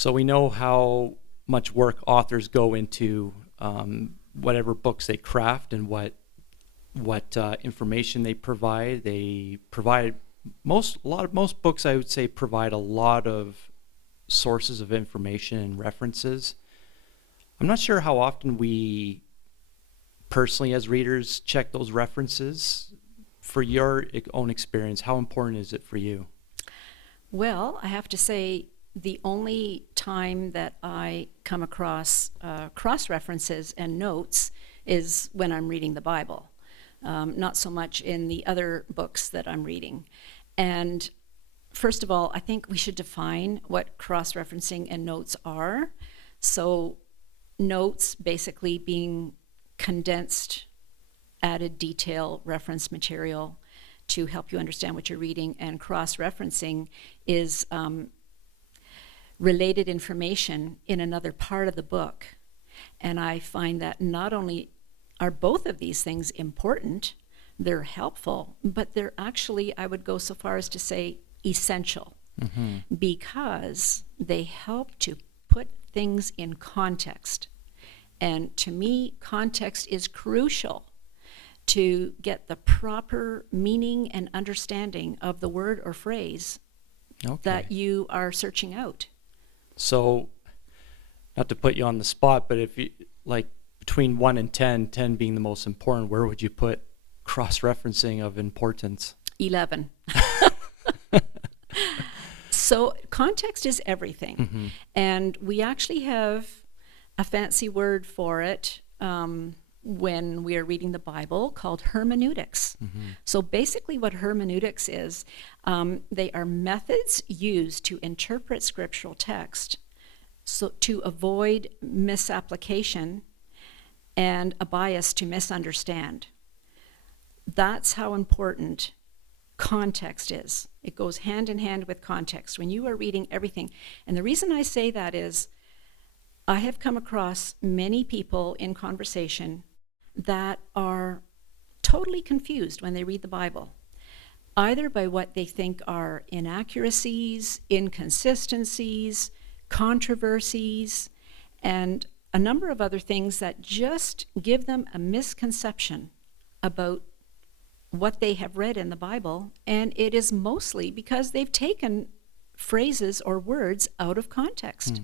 So we know how much work authors go into whatever books they craft and what information they provide. They provide most books, I would say, provide a lot of sources of information and references. I'm not sure how often we personally as readers check those references. For your own experience, how important is it for you? Well, I have to say the only time that I come across cross-references and notes is when I'm reading the Bible, not so much in the other books that I'm reading. And first of all, I think we should define what cross-referencing and notes are. So notes basically being condensed, added detail, reference material to help you understand what you're reading, and cross-referencing is related information in another part of the book. And I find that not only are both of these things important, they're helpful, but they're actually, I would go so far as to say, essential, because they help to put things in context. And to me, context is crucial to get the proper meaning and understanding of the word or phrase that you are searching out. So, not to put you on the spot, but if you, like, between 1 and 10, 10 being the most important, where would you put cross-referencing of importance? 11. So context is everything. And we actually have a fancy word for it when we are reading the Bible called hermeneutics. So basically what hermeneutics is, they are methods used to interpret scriptural text so to avoid misapplication and a bias to misunderstand. That's how important context is. It goes hand in hand with context when you are reading everything. And the reason I say that is I have come across many people in conversation that are totally confused when they read the Bible, either by what they think are inaccuracies, inconsistencies, controversies, and a number of other things that just give them a misconception about what they have read in the Bible, and it is mostly because they've taken phrases or words out of context.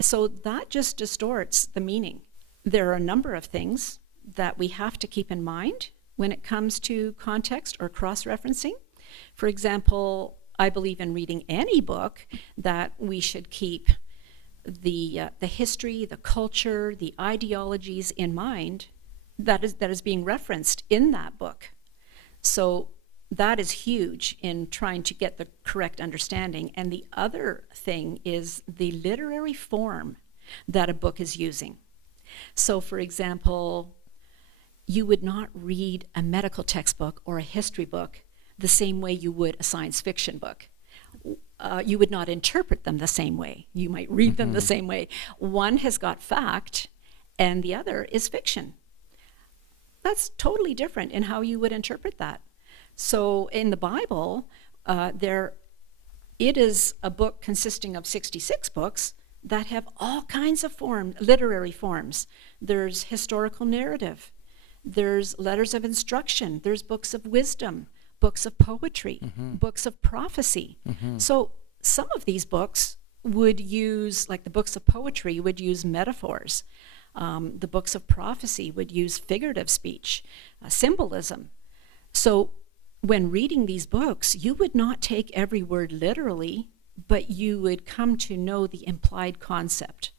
So that just distorts the meaning. There are a number of things that we have to keep in mind when it comes to context or cross-referencing. For example, I believe in reading any book that we should keep the history, the culture, the ideologies in mind that is being referenced in that book. So that is huge in trying to get the correct understanding. And the other thing is the literary form that a book is using. So for example, you would not read a medical textbook or a history book the same way you would a science fiction book. You would not interpret them the same way. You might read them the same way. One has got fact and the other is fiction. That's totally different in how you would interpret that. So in the Bible, it is a book consisting of 66 books that have all kinds of literary forms. There's historical narrative. There's letters of instruction. There's books of wisdom, books of poetry, books of prophecy. So some of these books would use, like the books of poetry, would use metaphors. The books of prophecy would use figurative speech, symbolism. So when reading these books, you would not take every word literally, but you would come to know the implied concept.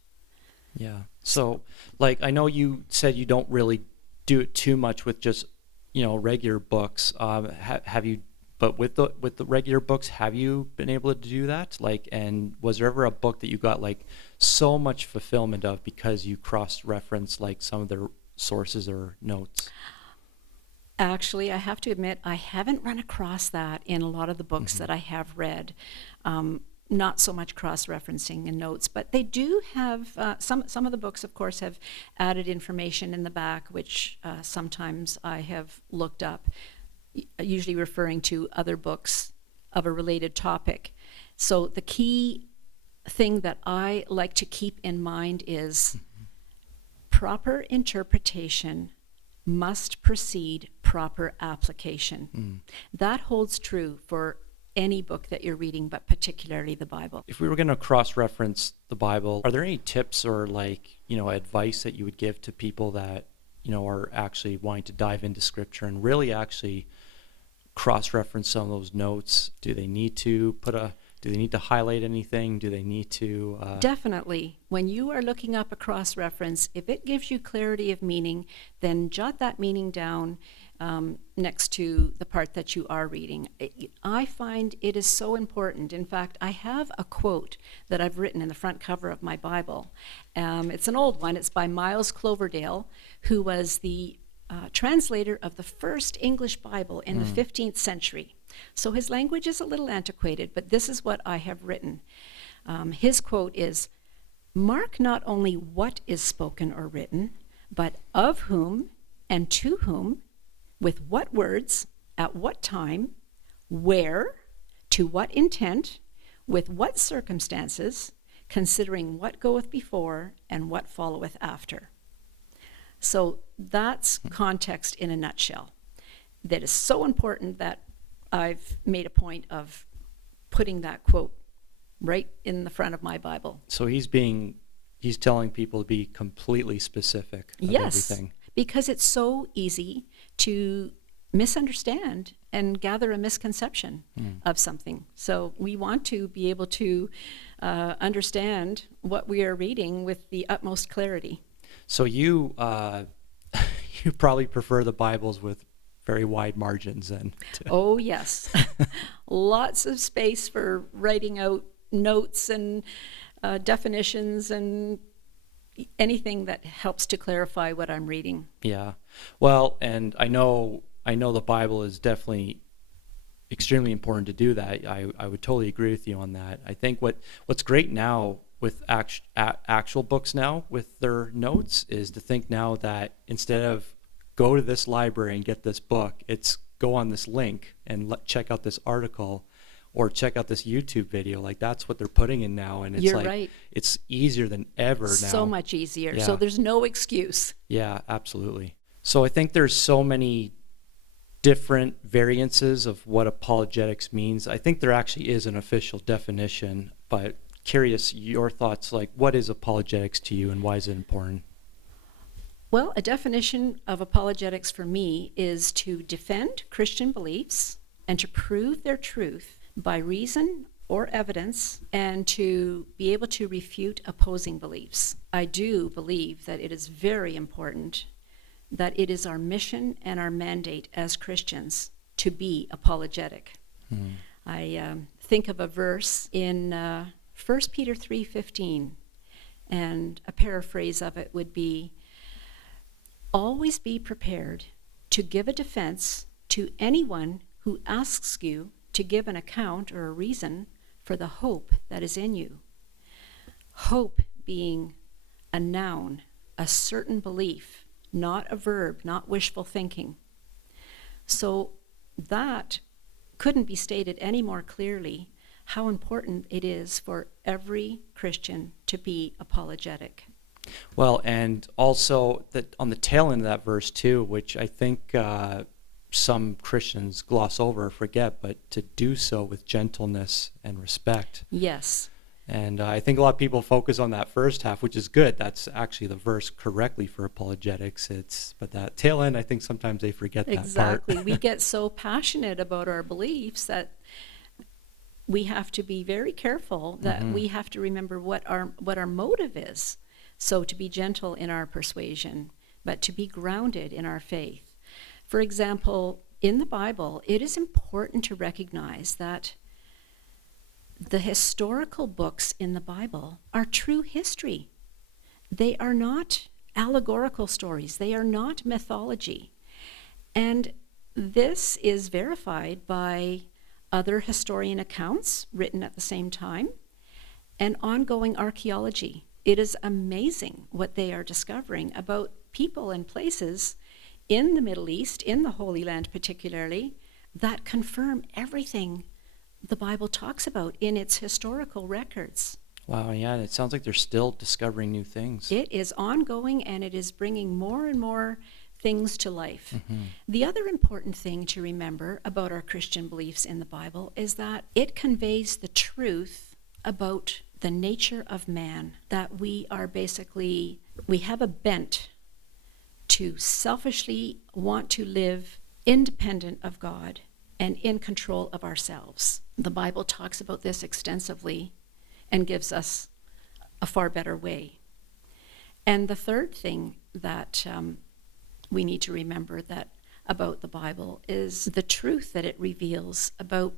Yeah. So, like, I know you said you don't really do it too much with just, regular books. Have you? But with the regular books, have you been able to do that? Like, and was there ever a book that you got like so much fulfillment of because you cross-referenced like some of their sources or notes? Actually, I have to admit, I haven't run across that in a lot of the books that I have read. Not so much cross-referencing and notes, but they do have, some of the books, of course, have added information in the back, which sometimes I have looked up, usually referring to other books of a related topic. So the key thing that I like to keep in mind is proper interpretation must precede proper application. That holds true for any book that you're reading, but particularly the Bible. If we were going to cross-reference the Bible, are there any tips or advice that you would give to people that, are actually wanting to dive into Scripture and really actually cross-reference some of those notes? Do they need to highlight anything? Do they need to... Definitely. When you are looking up a cross-reference, if it gives you clarity of meaning, then jot that meaning down next to the part that you are reading. I find it is so important. In fact, I have a quote that I've written in the front cover of my Bible. It's an old one. It's by Miles Cloverdale, who was the translator of the first English Bible in the 15th century. So his language is a little antiquated, but this is what I have written. His quote is, "Mark not only what is spoken or written, but of whom and to whom, with what words, at what time, where, to what intent, with what circumstances, considering what goeth before and what followeth after." So that's context in a nutshell. That is so important that I've made a point of putting that quote right in the front of my Bible. So he's telling people to be completely specific of everything. Because it's so easy to misunderstand and gather a misconception of something. So we want to be able to understand what we are reading with the utmost clarity. So you you probably prefer the Bibles with very wide margins then. Oh, yes. Lots of space for writing out notes and definitions and anything that helps to clarify what I'm reading. Yeah. Well, and I know the Bible is definitely extremely important to do that. I would totally agree with you on that. I think what's great now with actual books now with their notes is to think now that instead of go to this library and get this book, it's go on this link and check out this article or check out this YouTube video. Like that's what they're putting in now, and it's You're right. It's easier than ever now. So much easier. Yeah. So there's no excuse. Yeah, absolutely. So I think there's so many different variances of what apologetics means. I think there actually is an official definition, but curious your thoughts, like what is apologetics to you and why is it important? Well, a definition of apologetics for me is to defend Christian beliefs and to prove their truth by reason or evidence and to be able to refute opposing beliefs. I do believe that it is very important that it is our mission and our mandate as Christians to be apologetic. I think of a verse in 1 Peter 3:15, and a paraphrase of it would be, "Always be prepared to give a defense to anyone who asks you to give an account or a reason for the hope that is in you." Hope being a noun, a certain belief, not a verb, not wishful thinking. So that couldn't be stated any more clearly how important it is for every Christian to be apologetic. Well, and also that on the tail end of that verse too, which I think some Christians gloss over or forget, but to do so with gentleness and respect. Yes. And I think a lot of people focus on that first half, which is good. That's actually the verse correctly for apologetics. But that tail end, I think sometimes they forget that part. Exactly. We get so passionate about our beliefs that we have to be very careful that we have to remember what our motive is. So to be gentle in our persuasion, but to be grounded in our faith. For example, in the Bible, it is important to recognize that the historical books in the Bible are true history. They are not allegorical stories. They are not mythology. And this is verified by other historian accounts written at the same time and ongoing archaeology. It is amazing what they are discovering about people and places in the Middle East, in the Holy Land particularly, that confirm everything the Bible talks about in its historical records. Wow, yeah, and it sounds like they're still discovering new things. It is ongoing, and it is bringing more and more things to life. The other important thing to remember about our Christian beliefs in the Bible is that it conveys the truth about the nature of man, that we have a bent to selfishly want to live independent of God and in control of ourselves. The Bible talks about this extensively and gives us a far better way. And the third thing that we need to remember that about the Bible is the truth that it reveals about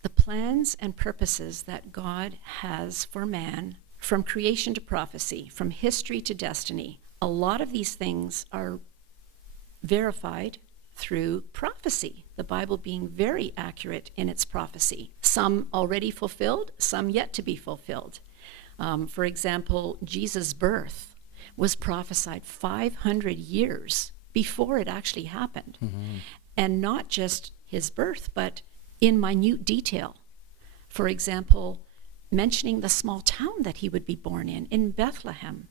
the plans and purposes that God has for man, from creation to prophecy, from history to destiny. A lot of these things are verified through prophecy, the Bible being very accurate in its prophecy. Some already fulfilled, some yet to be fulfilled. For example, Jesus' birth was prophesied 500 years before it actually happened. And not just his birth, but in minute detail. For example, mentioning the small town that he would be born in Bethlehem,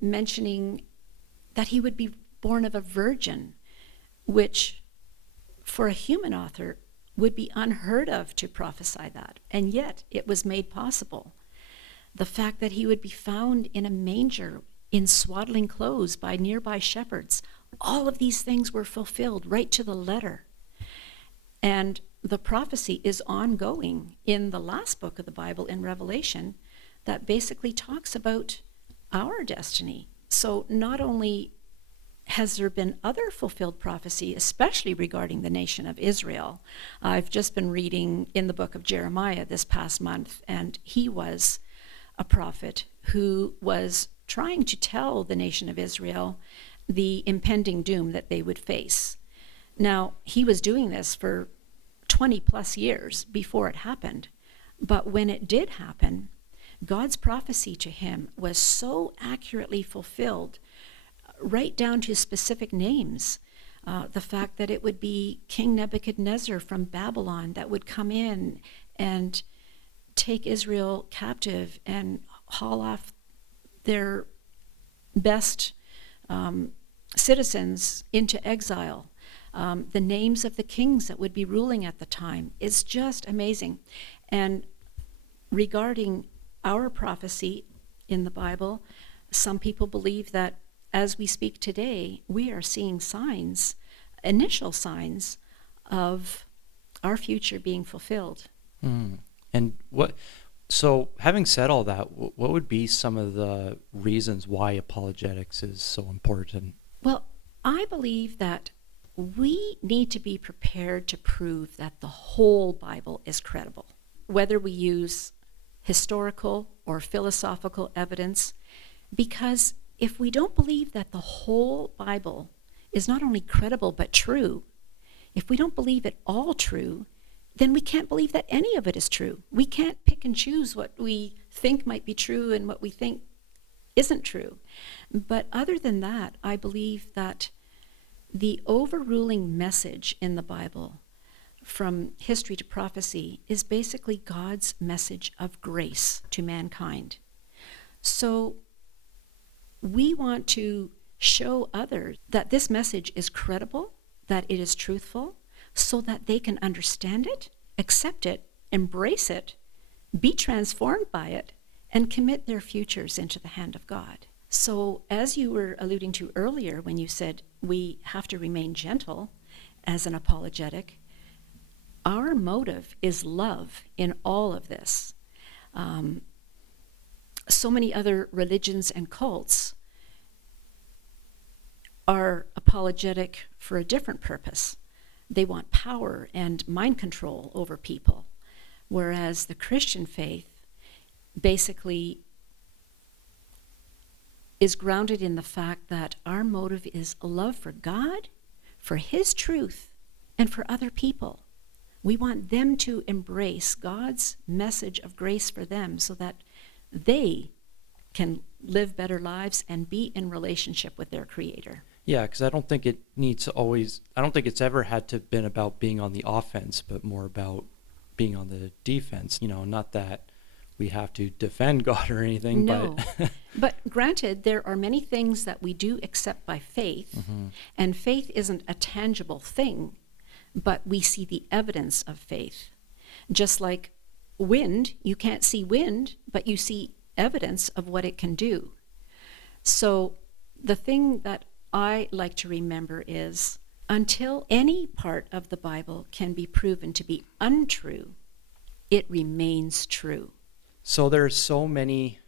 mentioning that he would be born of a virgin, which for a human author would be unheard of to prophesy that. And yet it was made possible. The fact that he would be found in a manger in swaddling clothes by nearby shepherds, all of these things were fulfilled right to the letter. And the prophecy is ongoing in the last book of the Bible, in Revelation, that basically talks about our destiny. So not only has there been other fulfilled prophecy, especially regarding the nation of Israel. I've just been reading in the book of Jeremiah this past month, and he was a prophet who was trying to tell the nation of Israel the impending doom that they would face. Now, he was doing this for 20 plus years before it happened, but when it did happen, God's prophecy to him was so accurately fulfilled, right down to specific names. The fact that it would be King Nebuchadnezzar from Babylon that would come in and take Israel captive and haul off their best citizens into exile. The names of the kings that would be ruling at the time is just amazing. And regarding our prophecy in the Bible, some people believe that as we speak today, we are seeing signs, initial signs of our future being fulfilled. And so having said all that, what would be some of the reasons why apologetics is so important? Well, I believe that we need to be prepared to prove that the whole Bible is credible. Whether we use historical or philosophical evidence, because if we don't believe that the whole Bible is not only credible but true, if we don't believe it all true, then we can't believe that any of it is true. We can't pick and choose what we think might be true and what we think isn't true. But other than that, I believe that the overruling message in the Bible, from history to prophecy, is basically God's message of grace to mankind. So we want to show others that this message is credible, that it is truthful, so that they can understand it, accept it, embrace it, be transformed by it, and commit their futures into the hand of God. So as you were alluding to earlier when you said we have to remain gentle as an apologetic, our motive is love in all of this. So many other religions and cults are apologetic for a different purpose. They want power and mind control over people, whereas the Christian faith basically is grounded in the fact that our motive is love for God, for His truth, and for other people. We want them to embrace God's message of grace for them so that they can live better lives and be in relationship with their Creator. Yeah, because I don't think it's ever had to been about being on the offense, but more about being on the defense. Not that we have to defend God or anything, No. but But granted, there are many things that we do accept by faith, and faith isn't a tangible thing, but we see the evidence of faith. Just like wind, you can't see wind, but you see evidence of what it can do. So the thing that I like to remember is until any part of the Bible can be proven to be untrue, it remains true. so there's so many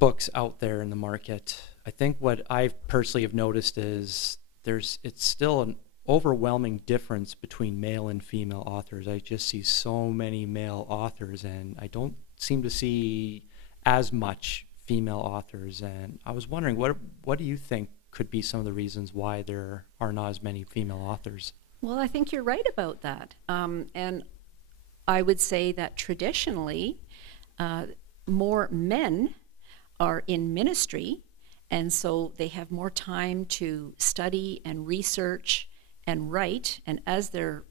books out there in the market. I think what I personally have noticed is it's still an overwhelming difference between male and female authors. I just see so many male authors, and I don't seem to see as much female authors. And I was wondering, what do you think could be some of the reasons why there are not as many female authors? Well, I think you're right about that. And I would say that traditionally, more men are in ministry, and so they have more time to study and research and write. And as they're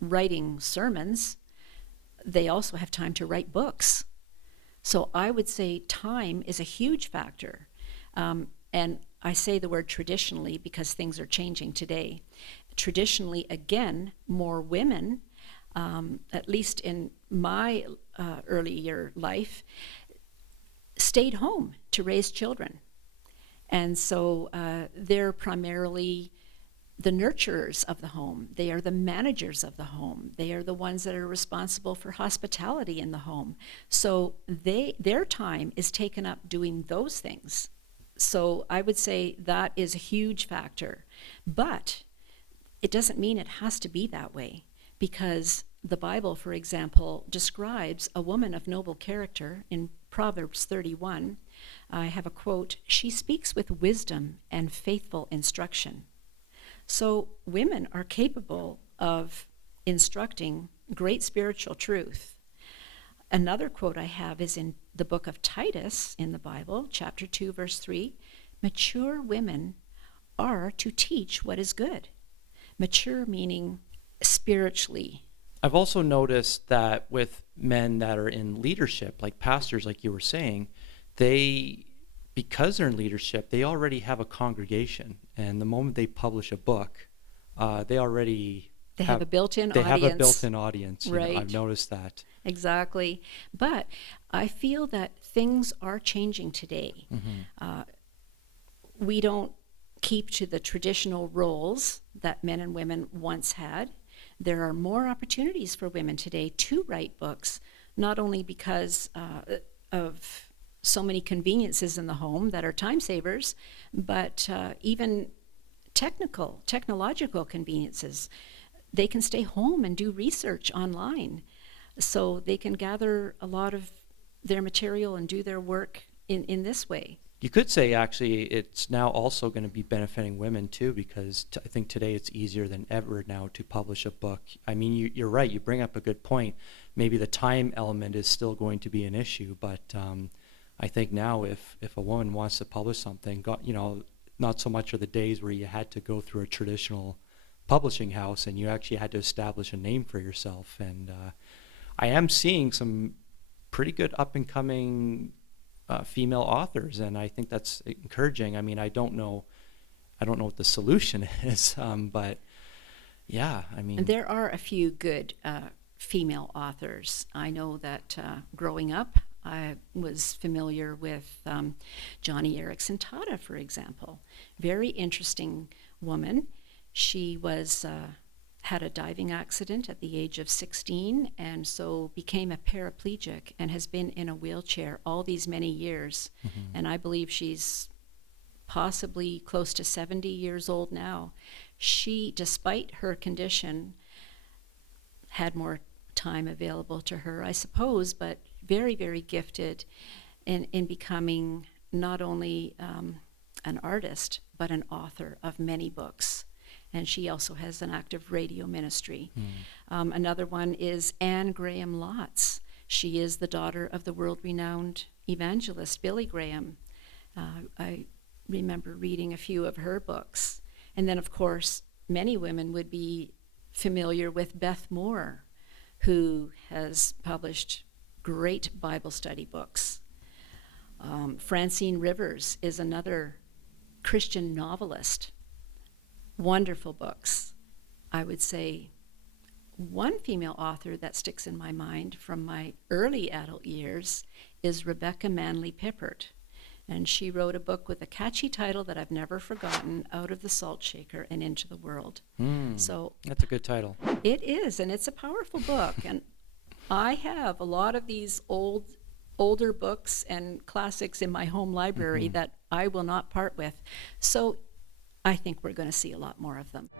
writing sermons, they also have time to write books. So I would say time is a huge factor. And I say the word traditionally because things are changing today. Traditionally, again, more women, at least in my earlier life, stayed home to raise children. And so they're primarily the nurturers of the home. They are the managers of the home. They are the ones that are responsible for hospitality in the home. So their time is taken up doing those things. So I would say that is a huge factor. But it doesn't mean it has to be that way, because the Bible, for example, describes a woman of noble character in Proverbs 31. I have a quote, "She speaks with wisdom and faithful instruction." So women are capable of instructing great spiritual truth. Another quote I have is in the book of Titus in the Bible, chapter 2, verse 3. "Mature women are to teach what is good." Mature meaning spiritually. I've also noticed that with men that are in leadership, like pastors, like you were saying, because they're in leadership, they already have a congregation. And the moment they publish a book, they have a built-in they audience. have a built-in audience. Right. I've noticed that. Exactly. But I feel that things are changing today. We don't keep to the traditional roles that men and women once had. There are more opportunities for women today to write books, not only because of so many conveniences in the home that are time savers, but even technological conveniences. They can stay home and do research online, so they can gather a lot of their material and do their work in this way. You could say, actually, it's now also going to be benefiting women, too, because I think today it's easier than ever now to publish a book. I mean, you're right. You bring up a good point. Maybe the time element is still going to be an issue, but I think now if a woman wants to publish something, not so much are the days where you had to go through a traditional publishing house and you actually had to establish a name for yourself. And I am seeing some pretty good up-and-coming female authors, and I think that's encouraging. I mean, I don't know what the solution is, but yeah, I mean, And there are a few good female authors. I know that growing up, I was familiar with Johnny Erickson Tata, for example. Very interesting woman. She had a diving accident at the age of 16, and so became a paraplegic and has been in a wheelchair all these many years. And I believe she's possibly close to 70 years old now. She, despite her condition, had more time available to her, I suppose, but very, very gifted in becoming not only an artist, but an author of many books. And she also has an active radio ministry. Another one is Anne Graham Lotz. She is the daughter of the world-renowned evangelist Billy Graham. I remember reading a few of her books. And then, of course, many women would be familiar with Beth Moore, who has published great Bible study books. Francine Rivers is another Christian novelist. Wonderful books. I would say one female author that sticks in my mind from my early adult years is Rebecca Manley Pippert. And she wrote a book with a catchy title that I've never forgotten, Out of the Salt Shaker and Into the World. So That's a good title. it is, and it's a powerful book. And I have a lot of these older books and classics in my home library that I will not part with. So I think we're going to see a lot more of them.